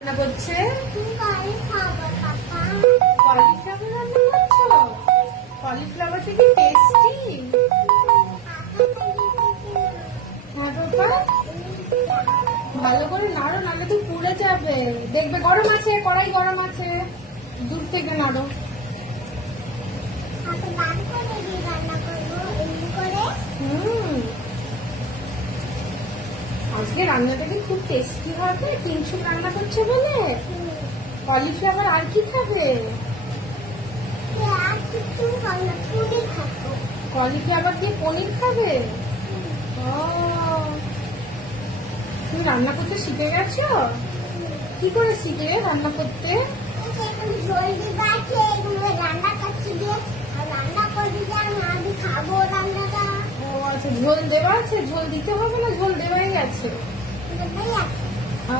রান্না করছে? কলিফ্লাওয়ার রান্না করছো? কলিফ্লাওয়ারটা কি টেস্টি? হ্যাঁ বাবা, ভালো করে নাড়ো, নাহলে তো পুড়ে যাবে। দেখবে গরম আছে, কড়াই গরম আছে, দূর থেকে নাড়ো। আজকে রান্নাটা কি খুব টেস্টি হবে? তিনশো রান্না করছে বলে। কলিফ্লাওয়ার আর কি খাবে? কলিফ্লাওয়ার দিয়ে পনির খাবে? ও, তুমি রান্না করতে শিখে গেছো? কি করে শিখে রান্না করতে? ও আচ্ছা, ঝোল দেওয়া আছে? ঝোল দিতে হবে না, ঝোল দেওয়াই আছে। ও